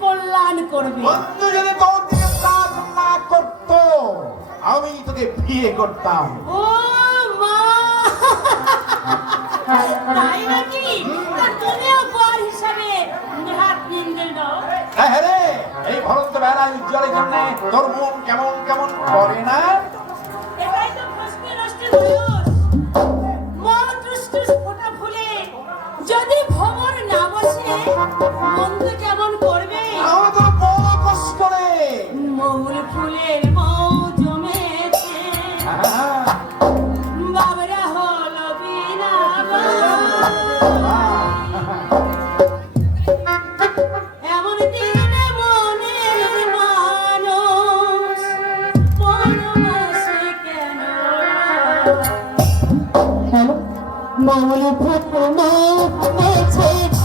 কল্যাণ করবে। না করত। আমি তোকে বিয়ে করতাম। ও মা! তাই নাকি? তুমিও বর হিসাবে দাও। হ্যাঁ, হ্যাঁ রে এই ভরত বেড়া উজ্জ্বলের জন্য তোর মন কেমন কেমন করে না? মনে থাকো না বেঁচে